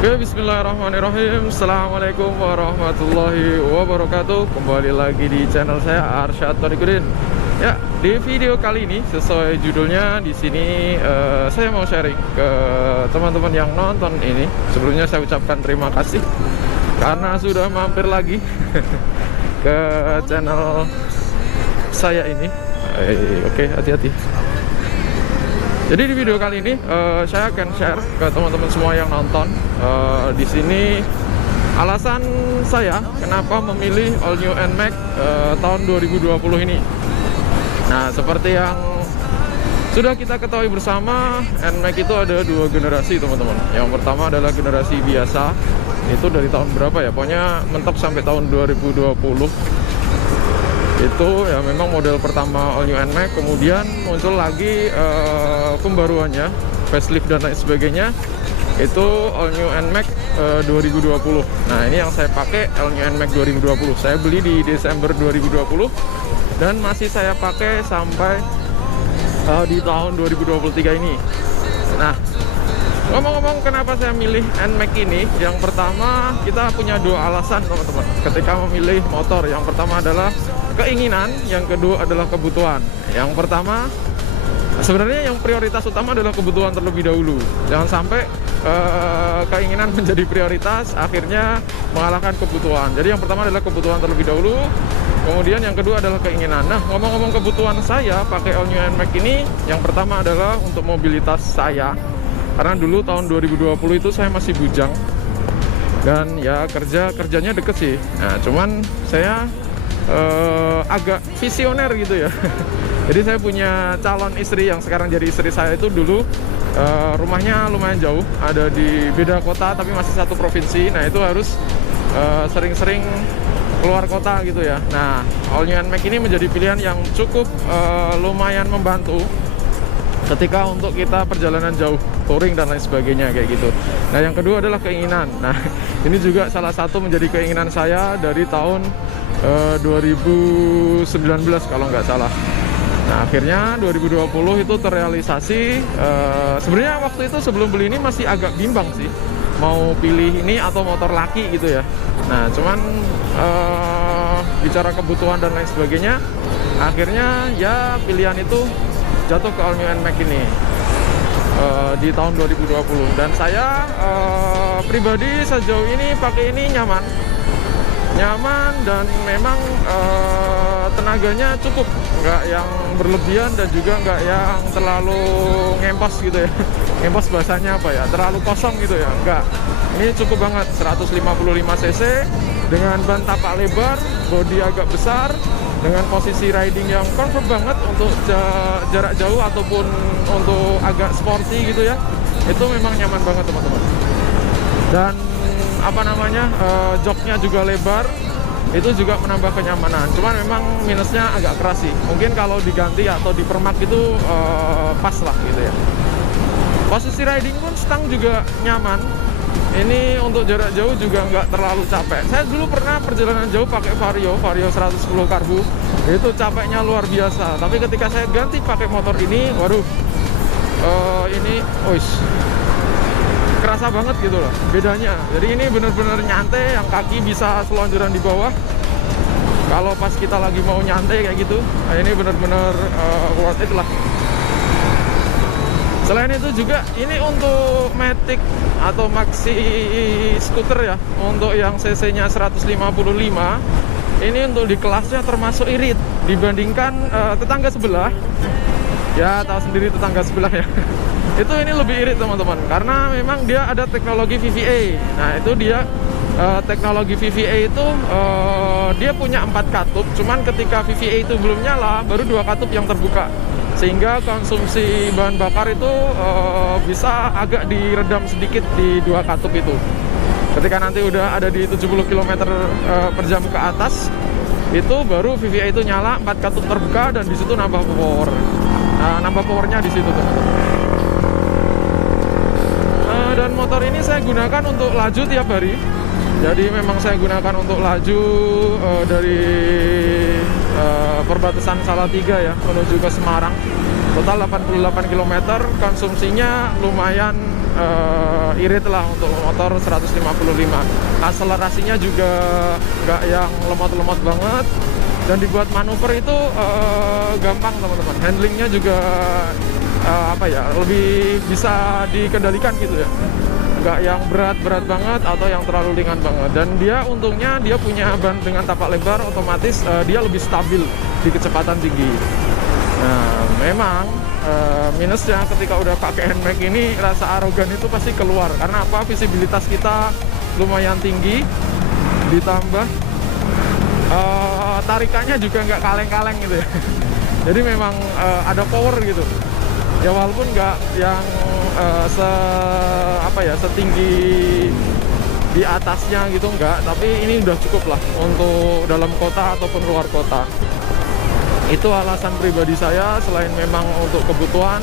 Oke, bismillahirrahmanirrahim. Assalamualaikum warahmatullahi wabarakatuh. Kembali lagi di channel saya Arsyad Tariqudin. Ya, di video kali ini sesuai judulnya di sini saya mau sharing ke teman-teman yang nonton ini. Sebelumnya saya ucapkan terima kasih karena sudah mampir lagi ke channel saya ini. Oke, hati-hati. Jadi di video kali ini saya akan share ke teman-teman semua yang nonton di sini alasan saya kenapa memilih All New NMAX tahun 2020 ini. Nah, seperti yang sudah kita ketahui bersama, NMAX itu ada dua generasi, teman-teman. Yang pertama adalah generasi biasa, itu dari tahun berapa ya? Pokoknya mentok sampai tahun 2020. Itu ya memang model pertama All New NMAX. Kemudian muncul lagi pembaruannya, facelift dan lain sebagainya, itu All New NMAX 2020. Nah, ini yang saya pakai All New NMAX 2020. Saya beli di Desember 2020 dan masih saya pakai sampai di tahun 2023 ini. Nah, ngomong-ngomong kenapa saya milih NMAX ini, yang pertama kita punya dua alasan, teman-teman, ketika memilih motor. Yang pertama adalah keinginan, yang kedua adalah kebutuhan. Yang pertama, sebenarnya yang prioritas utama adalah kebutuhan terlebih dahulu. Jangan sampai keinginan menjadi prioritas, akhirnya mengalahkan kebutuhan. Jadi yang pertama adalah kebutuhan terlebih dahulu, kemudian yang kedua adalah keinginan. Nah, ngomong-ngomong kebutuhan saya pakai All New NMAX ini, yang pertama adalah untuk mobilitas saya. Karena dulu tahun 2020 itu saya masih bujang dan ya kerjanya deket sih. Nah, cuman saya agak visioner gitu ya. Jadi saya punya calon istri yang sekarang jadi istri saya itu dulu rumahnya lumayan jauh, ada di beda kota tapi masih satu provinsi. Nah, itu harus sering-sering keluar kota gitu ya. Nah, All New NMAX ini menjadi pilihan yang cukup lumayan membantu ketika untuk kita perjalanan jauh, touring dan lain sebagainya kayak gitu. Nah, yang kedua adalah keinginan. Nah, ini juga salah satu menjadi keinginan saya dari tahun 2019 kalau nggak salah. Nah, akhirnya 2020 itu terrealisasi. Sebenarnya waktu itu sebelum beli ini masih agak bimbang sih, mau pilih ini atau motor laki gitu ya. Nah, cuman bicara kebutuhan dan lain sebagainya, akhirnya ya pilihan itu jatuh ke All New NMAX ini di tahun 2020. Dan saya pribadi sejauh ini pakai ini nyaman dan memang tenaganya cukup, nggak yang berlebihan dan juga nggak yang terlalu ngempos gitu ya. Ngempos bahasanya apa ya, terlalu kosong gitu ya, enggak. Ini cukup banget, 155 cc dengan ban tapak lebar, bodi agak besar, dengan posisi riding yang comfort banget untuk jarak jauh ataupun untuk agak sporty gitu ya. Itu memang nyaman banget, teman-teman. Dan apa namanya, joknya juga lebar, itu juga menambah kenyamanan. Cuman memang minusnya agak keras sih. Mungkin kalau diganti atau dipermak itu pas lah gitu ya. Posisi riding pun stang juga nyaman. Ini untuk jarak jauh juga nggak terlalu capek. Saya dulu pernah perjalanan jauh pakai Vario 110 karbu, itu capeknya luar biasa. Tapi ketika saya ganti pakai motor ini, waduh, ini, kerasa banget gitu loh bedanya. Jadi ini bener-bener nyantai, yang kaki bisa selonjoran di bawah. Kalau pas kita lagi mau nyantai kayak gitu, nah ini bener-bener worth it lah. Selain itu juga ini untuk Matic atau Maxi Scooter ya, untuk yang cc-nya 155, ini untuk di kelasnya termasuk irit dibandingkan tetangga sebelah. Ya, tahu sendiri tetangga sebelah ya. Itu ini lebih irit, teman-teman, karena memang dia ada teknologi VVA. Nah, itu dia teknologi VVA itu dia punya 4 katup, cuman ketika VVA itu belum nyala, baru 2 katup yang terbuka, sehingga konsumsi bahan bakar itu bisa agak diredam sedikit di 2 katup itu. Ketika nanti udah ada di 70 km per jam ke atas, itu baru VVA itu nyala, 4 katup terbuka, dan di situ nambah power. Nah, nambah powernya di situ, teman-teman. Dan motor ini saya gunakan untuk laju tiap hari. Jadi memang saya gunakan untuk laju dari perbatasan Salatiga ya menuju ke Semarang. Total 88 km, konsumsinya lumayan irit lah untuk motor 155. Akselerasinya juga nggak yang lemot-lemot banget, dan dibuat manuver itu gampang teman-teman. Handlingnya juga lebih bisa dikendalikan gitu ya, nggak yang berat-berat banget atau yang terlalu ringan banget. Dan dia untungnya dia punya ban dengan tapak lebar, otomatis dia lebih stabil di kecepatan tinggi. Nah memang minusnya ketika udah pakai NMAX ini, rasa arogan itu pasti keluar. Karena apa? Visibilitas kita lumayan tinggi, ditambah tarikannya juga nggak kaleng-kaleng gitu ya. Jadi memang ada power gitu ya, walaupun nggak yang setinggi di atasnya gitu, nggak, tapi ini udah cukup lah untuk dalam kota ataupun luar kota. Itu alasan pribadi saya, selain memang untuk kebutuhan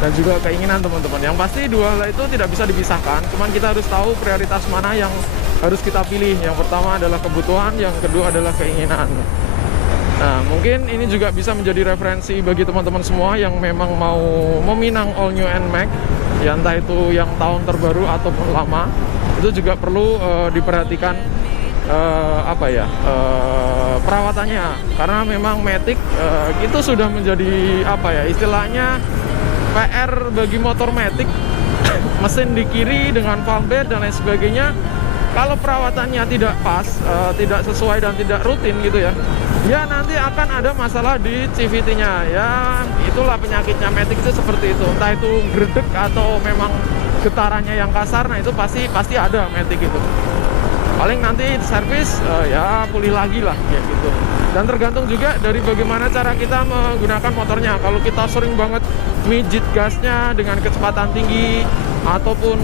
dan juga keinginan teman-teman. Yang pasti dua hal itu tidak bisa dipisahkan, cuman kita harus tahu prioritas mana yang harus kita pilih. Yang pertama adalah kebutuhan, yang kedua adalah keinginan. Nah, mungkin ini juga bisa menjadi referensi bagi teman-teman semua yang memang mau meminang all new NMAX, ya entah itu yang tahun terbaru ataupun lama. Itu juga perlu diperhatikan perawatannya, karena memang Matic itu sudah menjadi istilahnya PR bagi motor Matic. Mesin di kiri dengan valve bed dan lain sebagainya, kalau perawatannya tidak pas, tidak sesuai dan tidak rutin gitu ya, ya nanti akan ada masalah di CVT-nya. Ya itulah penyakitnya Matic itu seperti itu, entah itu gredek atau memang getarannya yang kasar. Nah itu pasti ada Matic itu. Paling nanti servis ya pulih lagi lah kayak gitu. Dan tergantung juga dari bagaimana cara kita menggunakan motornya. Kalau kita sering banget mijit gasnya dengan kecepatan tinggi ataupun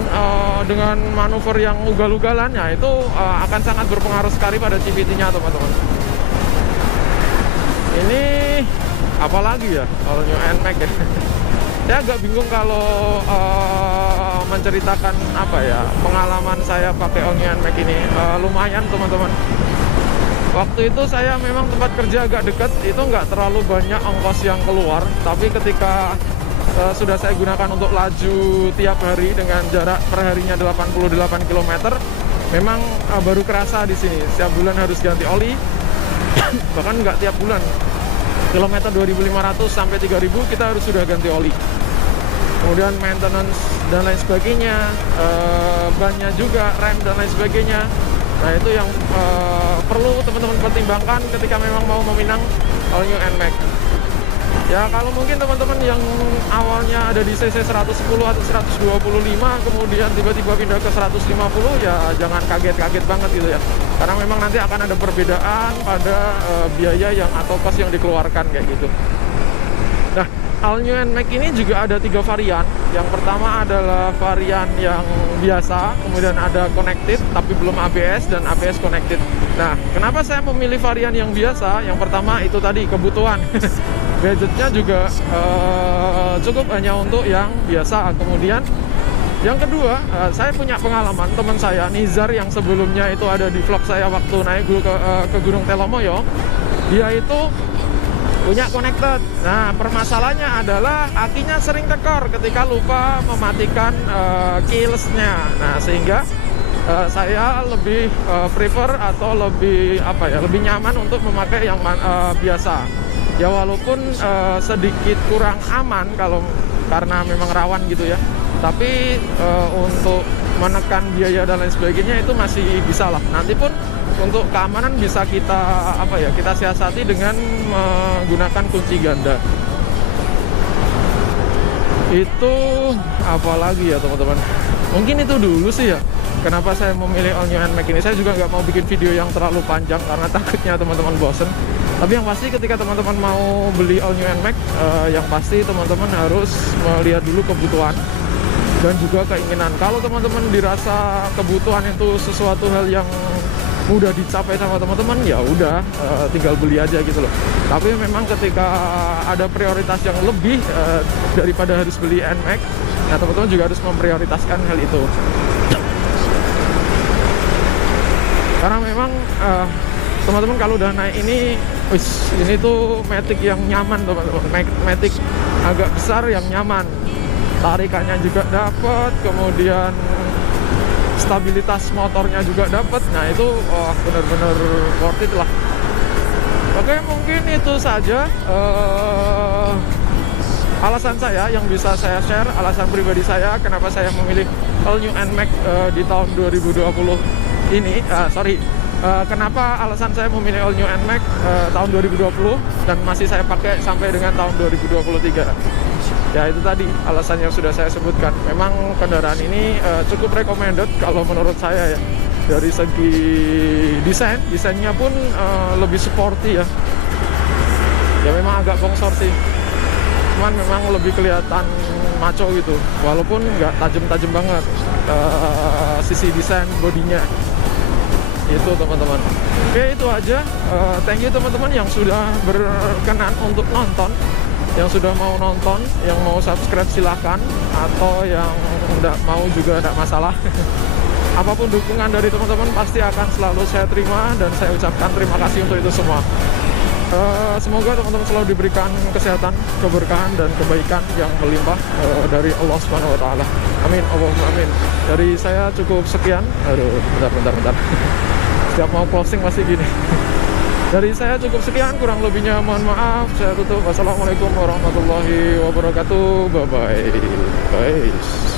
dengan manuver yang ugal-ugalan, ya itu akan sangat berpengaruh sekali pada CVT-nya teman-teman. Ini apalagi ya kalau new NMAX ya. Saya agak bingung kalau menceritakan pengalaman saya pakai all new NMAX ini. Lumayan teman-teman. Waktu itu saya memang tempat kerja agak dekat, itu nggak terlalu banyak ongkos yang keluar. Tapi ketika sudah saya gunakan untuk laju tiap hari dengan jarak per harinya 88 km, memang baru kerasa di sini. Setiap bulan harus ganti oli, bahkan nggak tiap bulan. Kilometer 2.500 sampai 3.000 kita harus sudah ganti oli. Kemudian maintenance dan lain sebagainya, bannya juga, rem dan lain sebagainya. Nah itu yang perlu teman-teman pertimbangkan ketika memang mau meminang all new NMAX. Ya kalau mungkin teman-teman yang awalnya ada di CC 110 atau 125 kemudian tiba-tiba pindah ke 150, ya jangan kaget-kaget banget gitu ya. Karena memang nanti akan ada perbedaan pada biaya yang atau cost yang dikeluarkan kayak gitu. Nah, all new NMAX ini juga ada 3 varian. Yang pertama adalah varian yang biasa, kemudian ada connected tapi belum ABS, dan ABS connected. Nah, kenapa saya memilih varian yang biasa? Yang pertama itu tadi kebutuhan. Gadgetnya juga cukup hanya untuk yang biasa. Kemudian yang kedua, saya punya pengalaman teman saya Nizar yang sebelumnya itu ada di vlog saya waktu naik ke Gunung Telomoyo. Dia itu punya connected. Nah, permasalahannya adalah akinya sering tekor ketika lupa mematikan keyless-nya. Nah, sehingga saya lebih prefer atau lebih lebih nyaman untuk memakai yang biasa. Ya walaupun sedikit kurang aman karena memang rawan gitu ya. Tapi untuk menekan biaya dan lain sebagainya itu masih bisa lah. Nanti pun untuk keamanan bisa kita kita siasati dengan menggunakan kunci ganda. Itu apalagi ya teman-teman. Mungkin itu dulu sih ya. Kenapa saya memilih all new NMAX ini? Saya juga nggak mau bikin video yang terlalu panjang karena takutnya teman-teman bosen. Tapi yang pasti ketika teman-teman mau beli all new NMAX, yang pasti teman-teman harus melihat dulu kebutuhan dan juga keinginan. Kalau teman-teman dirasa kebutuhan itu sesuatu hal yang mudah dicapai sama teman-teman, ya udah tinggal beli aja gitu loh. Tapi memang ketika ada prioritas yang lebih daripada harus beli NMAX, nah teman-teman juga harus memprioritaskan hal itu. Karena memang teman-teman kalau udah naik ini tuh Matic yang nyaman teman-teman. Matic agak besar yang nyaman. tarikannya juga dapat, kemudian stabilitas motornya juga dapat. Nah itu benar-benar worth it lah. Oke, mungkin itu saja alasan saya yang bisa saya share, alasan pribadi saya kenapa saya memilih all new NMAX di tahun 2020 ini. Kenapa alasan saya memilih all new NMAX tahun 2020 dan masih saya pakai sampai dengan tahun 2023. Ya itu tadi alasan yang sudah saya sebutkan. Memang kendaraan ini cukup recommended kalau menurut saya ya. Dari segi desainnya pun lebih sporty ya. Ya memang agak bongsor sih. Cuman memang lebih kelihatan maco gitu. Walaupun nggak tajam-tajam banget sisi desain bodinya. Itu teman-teman. Oke, itu aja. Thank you teman-teman yang sudah berkenan untuk nonton. Yang sudah mau nonton, yang mau subscribe silakan, atau yang nggak mau juga tidak masalah. Apapun dukungan dari teman-teman pasti akan selalu saya terima dan saya ucapkan terima kasih untuk itu semua. Semoga teman-teman selalu diberikan kesehatan, keberkahan dan kebaikan yang melimpah dari Allah Subhanahu wa taala. Amin, Allahumma amin. Dari saya cukup sekian. Aduh, bentar. Setiap mau closing masih gini. Dari saya cukup sekian, kurang lebihnya mohon maaf. Saya tutup. Wassalamualaikum warahmatullahi wabarakatuh. Bye bye. Guys.